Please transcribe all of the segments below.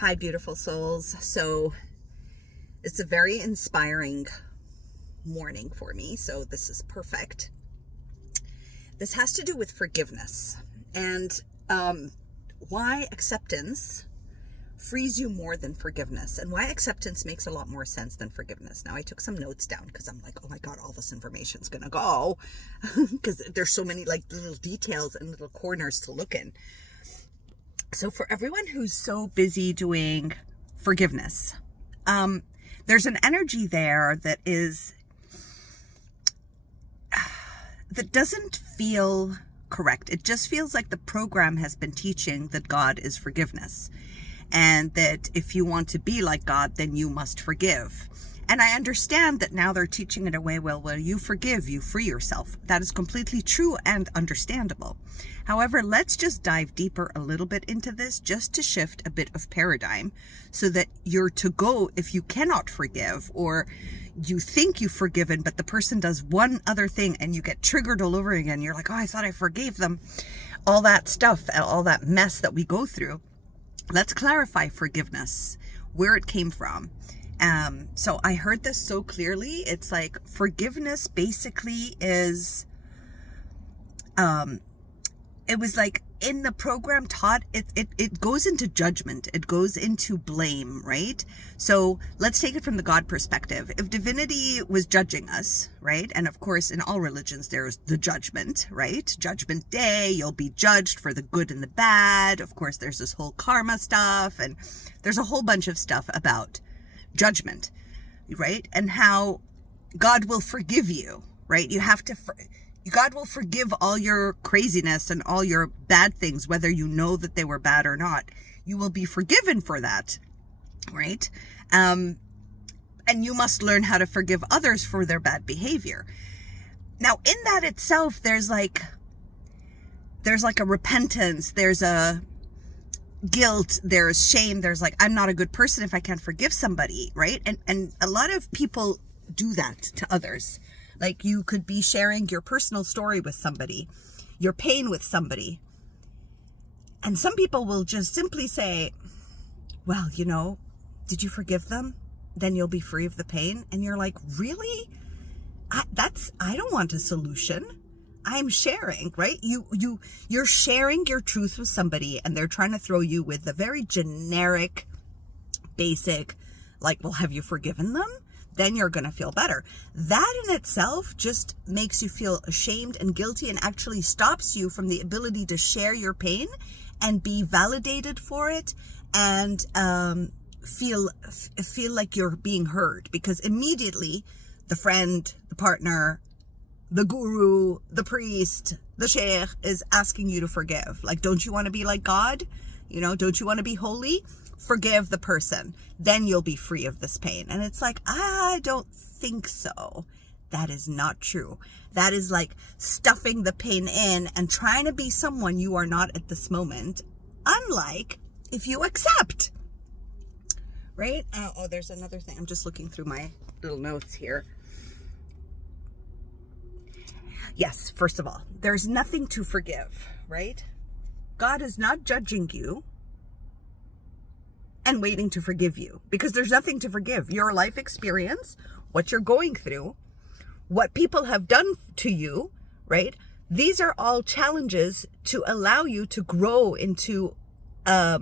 Hi, beautiful souls. So it's a very inspiring morning for me, so this is perfect. This has to do with forgiveness and why acceptance frees you more than forgiveness, and why acceptance makes a lot more sense than forgiveness. Now, I took some notes down because I'm like, oh my God, all this information is going to go because there's so many like little details and little corners to look in. So for everyone who's so busy doing forgiveness, there's an energy there that doesn't feel correct. It just feels like the program has been teaching that God is forgiveness, and that if you want to be like God, then you must forgive. And I understand that now they're teaching it away. Well, you forgive, you free yourself. That is completely true and understandable. However, let's just dive deeper a little bit into this, just to shift a bit of paradigm, so that you're to go if you cannot forgive, or you think you've forgiven, but the person does one other thing and you get triggered all over again. You're like, oh, I thought I forgave them. All that stuff, all that mess that we go through. Let's clarify forgiveness, where it came from. So I heard this so clearly. It's like forgiveness basically is, it was like in the program taught, it goes into judgment. It goes into blame, right? So let's take it from the God perspective. If divinity was judging us, right? And of course, in all religions, there's the judgment, right? Judgment day, you'll be judged for the good and the bad. Of course, there's this whole karma stuff, and there's a whole bunch of stuff about judgment, right? And how God will forgive you, right? You have to, God will forgive all your craziness and all your bad things, whether you know that they were bad or not. You will be forgiven for that, right? And you must learn how to forgive others for their bad behavior. Now, in that itself, there's like a repentance, there's a guilt, there's shame, there's like, I'm not a good person if I can't forgive somebody, right? And a lot of people do that to others. Like, you could be sharing your personal story with somebody, your pain with somebody, and some people will just simply say, well, did you forgive them? Then you'll be free of the pain. And you're like, really? I don't want a solution. I'm sharing, right? You're sharing your truth with somebody, and they're trying to throw you with the very generic, basic, like, well, have you forgiven them? Then you're going to feel better. That in itself just makes you feel ashamed and guilty, and actually stops you from the ability to share your pain and be validated for it, and feel like you're being heard, because immediately the friend, the partner, the guru, the priest, the sheikh is asking you to forgive. Like, don't you want to be like God? Don't you want to be holy? Forgive the person. Then you'll be free of this pain. And it's like, I don't think so. That is not true. That is like stuffing the pain in and trying to be someone you are not at this moment. Unlike if you accept, right? Oh, there's another thing. I'm just looking through my little notes here. Yes, first of all, there's nothing to forgive, right? God is not judging you and waiting to forgive you, because there's nothing to forgive. Your life experience, what you're going through, what people have done to you, right? These are all challenges to allow you to grow into a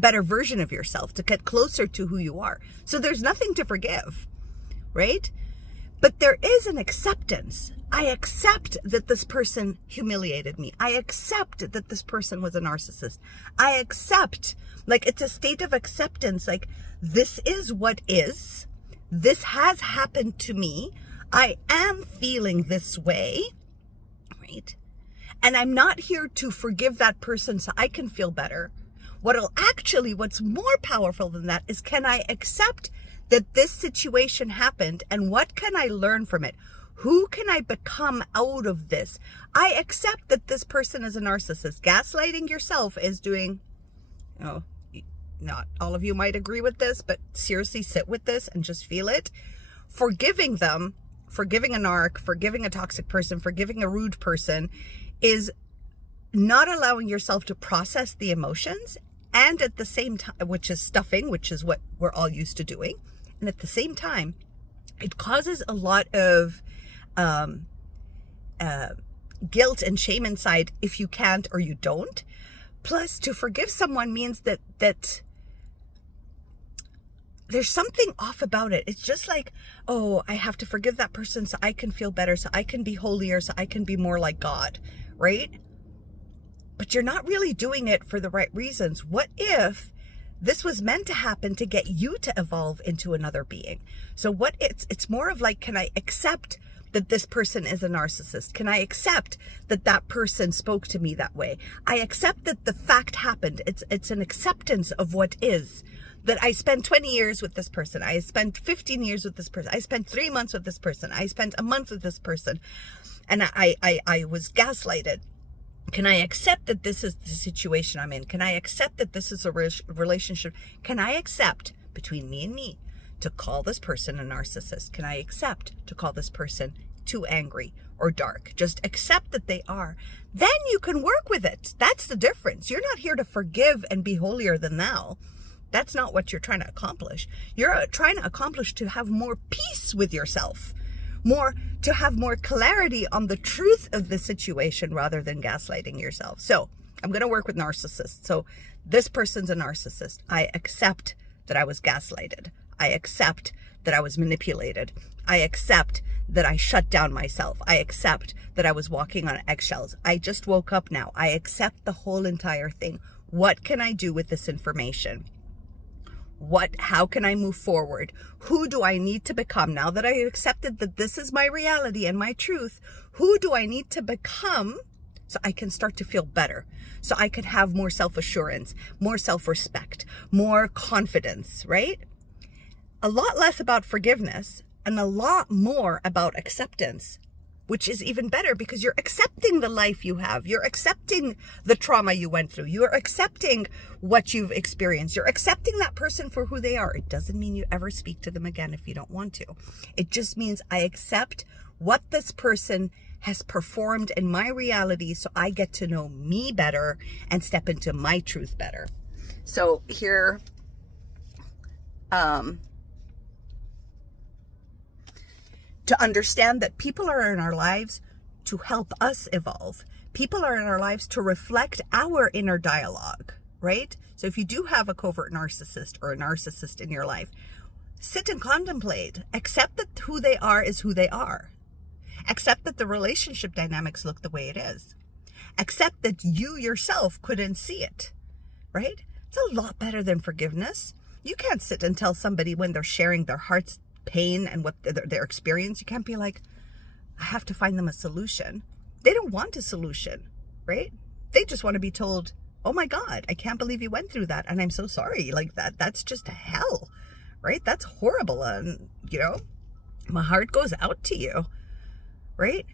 better version of yourself, to get closer to who you are. So there's nothing to forgive, right? But there is an acceptance. I accept that this person humiliated me. I accept that this person was a narcissist. I accept, like, it's a state of acceptance. Like, this is what is. This has happened to me. I am feeling this way, right? And I'm not here to forgive that person so I can feel better. What's more powerful than that is, can I accept that this situation happened, and what can I learn from it? Who can I become out of this? I accept that this person is a narcissist. Gaslighting yourself is doing, not all of you might agree with this, but seriously sit with this and just feel it. Forgiving them, forgiving a narc, forgiving a toxic person, forgiving a rude person, is not allowing yourself to process the emotions And at the same time, which is stuffing, which is what we're all used to doing. And at the same time, it causes a lot of guilt and shame inside if you can't or you don't. Plus, to forgive someone means that there's something off about it. It's just like, oh, I have to forgive that person so I can feel better, so I can be holier, so I can be more like God, right? But you're not really doing it for the right reasons. What if this was meant to happen to get you to evolve into another being? So what it's more of like, can I accept that this person is a narcissist? Can I accept that that person spoke to me that way? I accept that the fact happened. It's an acceptance of what is. That I spent 20 years with this person. I spent 15 years with this person. I spent 3 months with this person. I spent a month with this person. And I was gaslighted. Can I accept that this is the situation I'm in? Can I accept that this is a relationship? Can I accept, between me and me, to call this person a narcissist? Can I accept to call this person too angry or dark? Just accept that they are. Then you can work with it. That's the difference. You're not here to forgive and be holier than thou. That's not what you're trying to accomplish. You're trying to accomplish to have more peace with yourself. To have more clarity on the truth of the situation rather than gaslighting yourself. So I'm going to work with narcissists. So this person's a narcissist. I accept that I was gaslighted. I accept that I was manipulated. I accept that I shut down myself. I accept that I was walking on eggshells. I just woke up now. I accept the whole entire thing. What can I do with this information? How can I move forward? Who do I need to become now that I accepted that this is my reality and my truth? Who do I need to become so I can start to feel better? So I could have more self-assurance, more self-respect, more confidence, right? A lot less about forgiveness and a lot more about acceptance, which is even better because you're accepting the life you have. You're accepting the trauma you went through. You're accepting what you've experienced. You're accepting that person for who they are. It doesn't mean you ever speak to them again if you don't want to. It just means I accept what this person has performed in my reality so I get to know me better and step into my truth better. So here, to understand that people are in our lives to help us evolve. People are in our lives to reflect our inner dialogue, right? So if you do have a covert narcissist or a narcissist in your life, sit and contemplate. Accept that who they are is who they are. Accept that the relationship dynamics look the way it is. Accept that you yourself couldn't see it, right? It's a lot better than forgiveness. You can't sit and tell somebody when they're sharing their heart's pain and what their experience. You can't be like, I have to find them a solution. They don't want a solution, right? They just want to be told, oh my God, I can't believe you went through that. And I'm so sorry. Like that's just hell, right? That's horrible. And my heart goes out to you, right?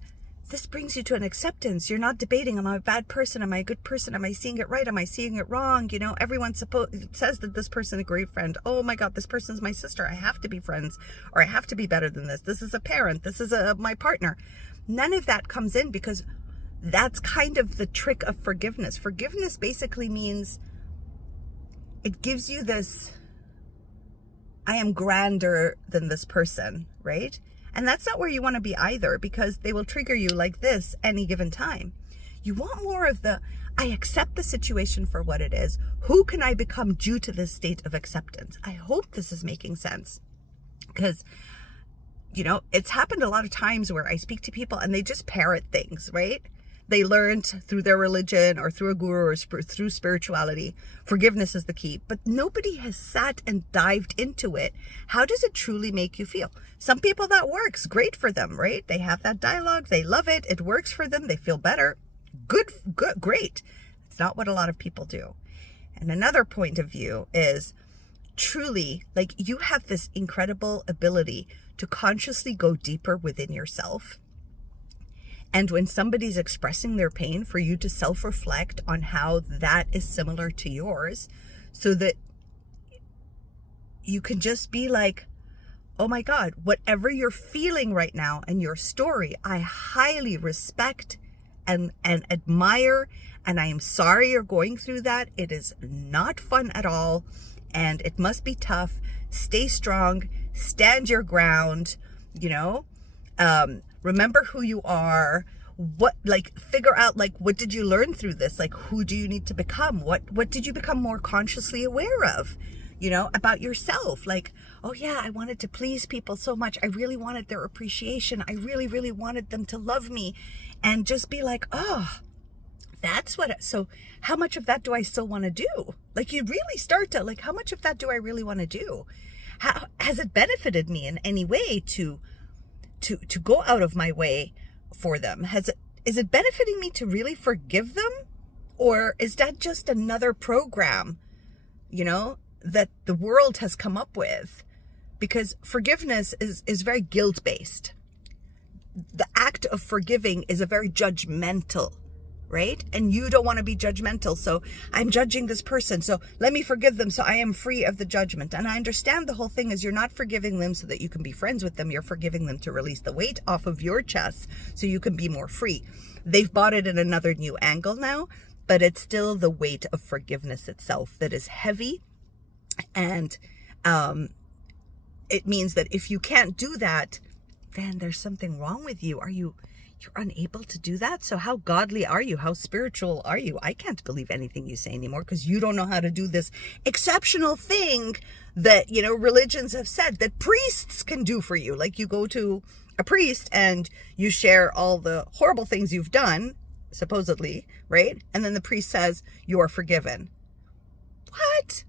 This brings you to an acceptance. You're not debating, am I a bad person? Am I a good person? Am I seeing it right? Am I seeing it wrong? Everyone says that this person is a great friend. Oh my God, this person's my sister. I have to be friends, or I have to be better than this. This is a parent. This is my partner. None of that comes in because that's kind of the trick of forgiveness. Forgiveness basically means it gives you this, I am grander than this person, right? And that's not where you want to be either, because they will trigger you like this any given time. You want more of the, I accept the situation for what it is. Who can I become due to this state of acceptance? I hope this is making sense, because, it's happened a lot of times where I speak to people and they just parrot things, right? They learned through their religion or through a guru or through spirituality. Forgiveness is the key, but nobody has sat and dived into it. How does it truly make you feel? Some people that works great for them, right? They have that dialogue. They love it. It works for them. They feel better. Good, great. It's not what a lot of people do. And another point of view is truly, like, you have this incredible ability to consciously go deeper within yourself. And when somebody's expressing their pain, for you to self-reflect on how that is similar to yours, so that you can just be like, oh my God, whatever you're feeling right now and your story, I highly respect and admire. And I am sorry you're going through that. It is not fun at all. And it must be tough. Stay strong, stand your ground, remember who you are. Figure out, what did you learn through this? Who do you need to become? What did you become more consciously aware of, about yourself? Oh yeah, I wanted to please people so much. I really wanted their appreciation. I really, really wanted them to love me, and just be like, oh, that's so how much of that do I still want to do? You really start to, how much of that do I really want to do? How has it benefited me in any way to go out of my way for them? Is it benefiting me to really forgive them? Or is that just another program, that the world has come up with? Because forgiveness is very guilt-based. The act of forgiving is a very judgmental, right? And you don't want to be judgmental. So I'm judging this person, so let me forgive them so I am free of the judgment. And I understand the whole thing is you're not forgiving them so that you can be friends with them. You're forgiving them to release the weight off of your chest so you can be more free. They've bought it in another new angle now, but it's still the weight of forgiveness itself that is heavy. And it means that if you can't do that, then there's something wrong with you. You're unable to do that? So how godly are you? How spiritual are you? I can't believe anything you say anymore because you don't know how to do this exceptional thing that, religions have said that priests can do for you. You go to a priest and you share all the horrible things you've done, supposedly, right? And then the priest says, you are forgiven. What?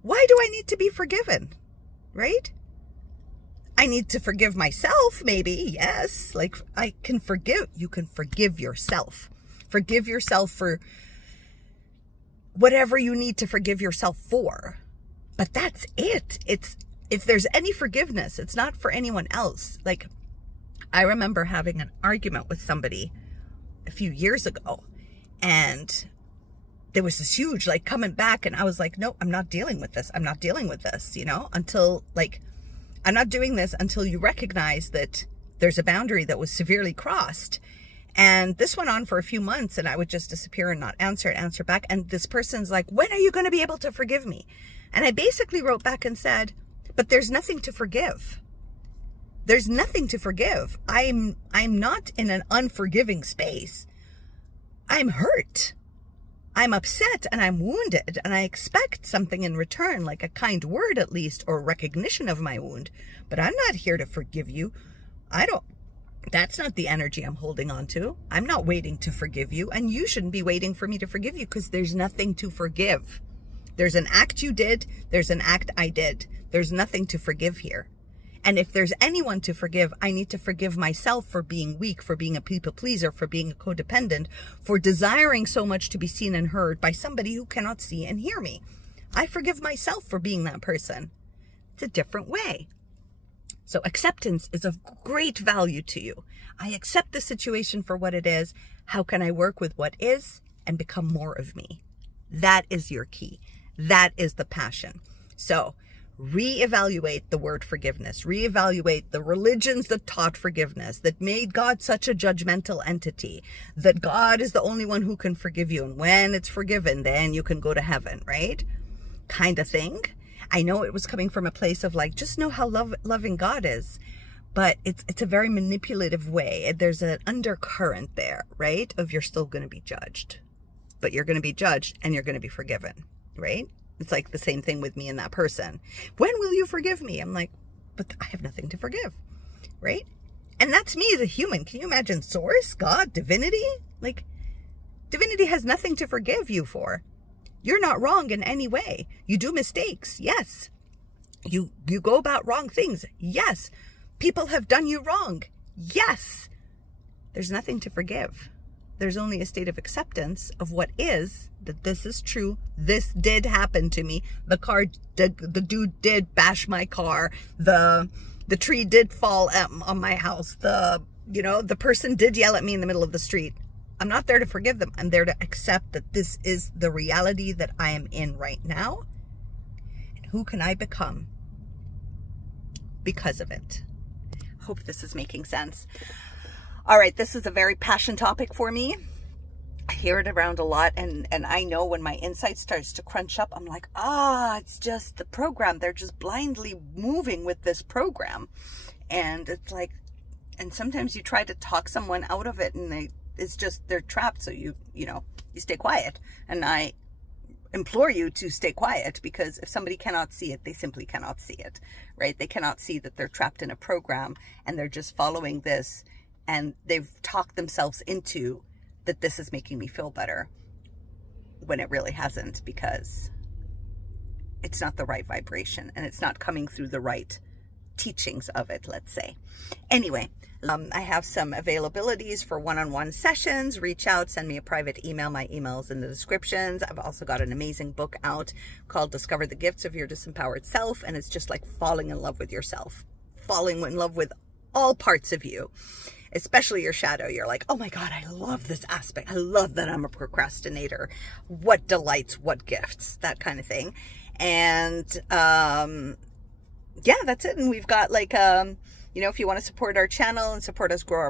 Why do I need to be forgiven? Right? I need to forgive myself, maybe. Yes. I can forgive. You can forgive yourself. Forgive yourself for whatever you need to forgive yourself for. But that's it. If there's any forgiveness, it's not for anyone else. I remember having an argument with somebody a few years ago, and there was this huge, coming back, and I was like, no, I'm not dealing with this. I'm not dealing with this, until, I'm not doing this until you recognize that there's a boundary that was severely crossed. And this went on for a few months, and I would just disappear and not answer back. And this person's like, when are you going to be able to forgive me? And I basically wrote back and said, but there's nothing to forgive. There's nothing to forgive. I'm not in an unforgiving space. I'm hurt. I'm upset and I'm wounded, and I expect something in return, like a kind word at least, or recognition of my wound. But I'm not here to forgive you. That's not the energy I'm holding on to. I'm not waiting to forgive you, and you shouldn't be waiting for me to forgive you, because there's nothing to forgive. There's an act you did. There's an act I did. There's nothing to forgive here. And if there's anyone to forgive, I need to forgive myself for being weak, for being a people pleaser, for being a codependent, for desiring so much to be seen and heard by somebody who cannot see and hear me. I forgive myself for being that person. It's a different way. So acceptance is of great value to you. I accept the situation for what it is. How can I work with what is and become more of me? That is your key. That is the passion. So reevaluate the word forgiveness. Reevaluate the religions that taught forgiveness, that made God such a judgmental entity, that God is the only one who can forgive you. And when it's forgiven, then you can go to heaven, right? Kind of thing. I know it was coming from a place of just know how loving God is. But it's a very manipulative way. There's an undercurrent there, right? Of you're still going to be judged. But you're going to be judged and you're going to be forgiven, right? It's the same thing with me and that person. When will you forgive me? I'm like, but I have nothing to forgive, right? And that's me as a human. Can you imagine Source, God, Divinity? Divinity has nothing to forgive you for. You're not wrong in any way. You do mistakes, yes. You go about wrong things, yes. People have done you wrong, yes. There's nothing to forgive. There's only a state of acceptance of what is, that this is true. This did happen to me. The dude did bash my car. The tree did fall on my house. The person did yell at me in the middle of the street. I'm not there to forgive them. I'm there to accept that this is the reality that I am in right now. And who can I become because of it? Hope this is making sense. All right, this is a very passion topic for me. I hear it around a lot, and I know when my insight starts to crunch up, I'm like, it's just the program. They're just blindly moving with this program. And it's like, and sometimes you try to talk someone out of it, and they're trapped. So you stay quiet. And I implore you to stay quiet, because if somebody cannot see it, they simply cannot see it, right? They cannot see that they're trapped in a program and they're just following this, and they've talked themselves into that this is making me feel better, when it really hasn't, because it's not the right vibration and it's not coming through the right teachings of it, let's say. Anyway, I have some availabilities for one-on-one sessions. Reach out, send me a private email. My email's in the descriptions. I've also got an amazing book out called Discover the Gifts of Your Disempowered Self, and it's just like falling in love with yourself, falling in love with all parts of you, especially your shadow. You're like, oh my God, I love this aspect. I love that I'm a procrastinator. What delights, what gifts, that kind of thing. And yeah, that's it. And we've got like, if you want to support our channel and support us grow our